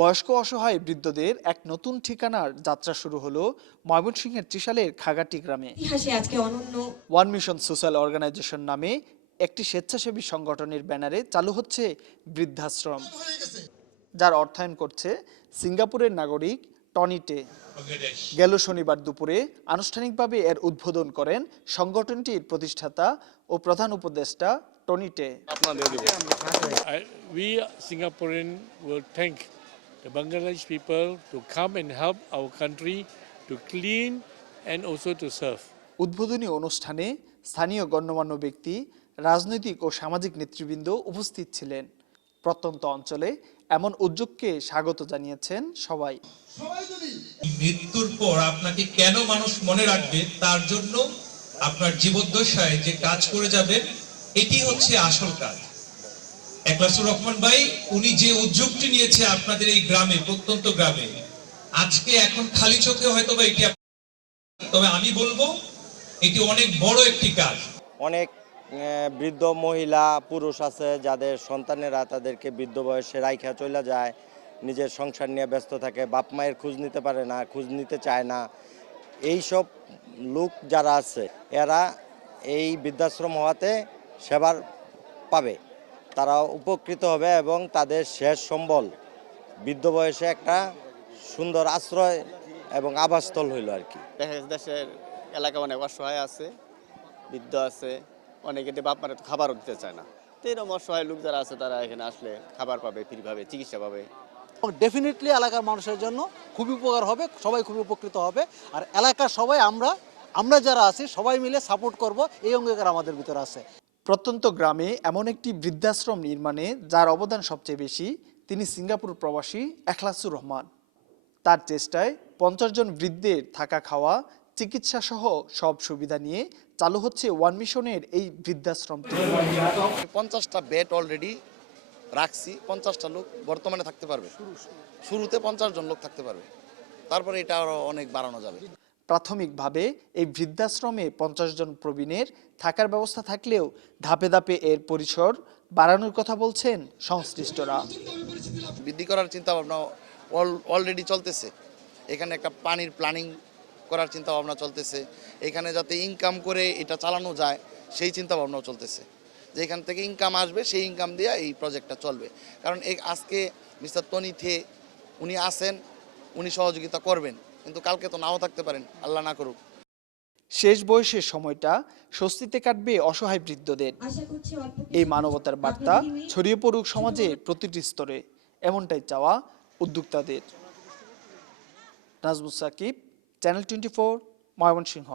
বয়স্ক অসহায় বৃদ্ধদের এক নতুন ঠিকানার যাত্রা শুরু হলো ময়মনসিংহের ত্রিশালের খাগাটি গ্রামে। ওয়ান মিশন সোশ্যাল অর্গানাইজেশন নামে একটি স্বেচ্ছাসেবী সংগঠনের ব্যানারে চালু হচ্ছে বৃদ্ধাশ্রম, যার অর্থায়ন করছে সিঙ্গাপুরের নাগরিক টনি টে। গেল শনিবার দুপুরে আনুষ্ঠানিকভাবে এর উদ্বোধন করেন সংগঠনটির প্রতিষ্ঠাতা ও প্রধান উপদেষ্টা টনি টে। We Singaporean will thank the Bangladesh people to come and help our country to clean and also to serve. উদ্বোধনী অনুষ্ঠানে স্থানীয় গণ্যমান্য ব্যক্তি, রাজনৈতিক ও সামাজিক নেতৃবৃন্দ উপস্থিত ছিলেন। প্রত্যন্ত অঞ্চলে এমন উদ্যোগকে স্বাগত জানিয়েছেন সবাই। মৃত্যুর পর আপনাকে কেন মানুষ মনে রাখবে, তার জন্য আপনার জীবদ্দশায় যে কাজ করে যাবেন, এটি হচ্ছে আসল কাজ। একলাসুর রহমান ভাই উনি যে উদ্যোগটি নিয়েছে আপনাদের এই গ্রামে, প্রত্যন্ত গ্রামে, আজকে এখন খালি চোখে হয়তো বা এটি, তবে আমি বলবো এটি অনেক বড় একটি কাজ। অনেক বৃদ্ধ মহিলা পুরুষ আছে যাদের সন্তানেরা তাদেরকে বৃদ্ধ বয়সে রাইখা চলে যায়, নিজের সংসার নিয়ে ব্যস্ত থাকে, বাপ মায়ের খোঁজ নিতে পারে না, খোঁজ নিতে চায় না। এই সব লোক যারা আছে এরা এই বৃদ্ধাশ্রম হওয়াতে সেবার পাবে, তারা উপকৃত হবে এবং তাদের শেষ সম্বল বৃদ্ধ বয়সে একটা সুন্দর আশ্রয় এবং আবাসস্থল হইল আর কি। দেশের এলাকা অনেক অসহায় আছে, বৃদ্ধ আছে, অনেকে বাপ মারা খাবারও দিতে চায় না। তো এরকম অসহায় লোক যারা আছে তারা এখানে আসলে খাবার পাবে, ফ্রি পাবে, চিকিৎসা পাবে। ডেফিনেটলি এলাকার মানুষের জন্য খুবই উপকার হবে, সবাই খুবই উপকৃত হবে। আর এলাকার সবাই আমরা যারা আছি সবাই মিলে সাপোর্ট করব, এই অঙ্গীকার আমাদের ভিতরে আছে। প্রত্যন্ত গ্রামে এমন একটি বৃদ্ধাশ্রম নির্মাণে যার অবদান সবচেয়ে বেশি, তিনি সিঙ্গাপুর প্রবাসী একলাসুর রহমান। তার চেষ্টায় 50 জন বৃদ্ধের থাকা, খাওয়া, চিকিৎসা সহ সব সুবিধা নিয়ে চালু হচ্ছে ওয়ান মিশনের এই বৃদ্ধাশ্রমটি। 50টা বেড অলরেডি রাখছি, 50টা লোক বর্তমানে থাকতে পারবে। শুরুতে 50 জন লোক থাকতে পারবে, তারপরে এটা আরো অনেক বাড়ানো যাবে। প্রাথমিকভাবে এই বৃদ্ধাশ্রমে 50 জন প্রবীণের থাকার ব্যবস্থা থাকলেও ধাপে ধাপে এর পরিসর বাড়ানোর কথা বলছেন সংশ্লিষ্টরা। বৃদ্ধি করার চিন্তা ভাবনা অলরেডি চলতেছে। এখানে একটা পানির প্ল্যানিং করার চিন্তা ভাবনা চলতেছে। এখানে যাতে ইনকাম করে এটা চালানো যায় সেই চিন্তা ভাবনাও চলতেছে, যে এখান থেকে ইনকাম আসবে সেই ইনকাম দিয়ে এই প্রজেক্টটা চলবে। কারণ আজকে মিস্টার টনি থে উনি আসেন, উনি সহযোগিতা করবেন, কিন্তু কালকে তো নাও থাকতে পারেন, আল্লাহ না করুক। শেষ বয়সের সময়টা স্বস্তিতে কাটবে অসহায় বৃদ্ধদের। এই মানবতার বার্তা ছড়িয়ে পড়ুক সমাজের প্রতিটি স্তরে, এমনটাই চাওয়া উদ্যোক্তাদের। নাজমুস সাকিব, চ্যানেল 24, ময়মনসিংহ।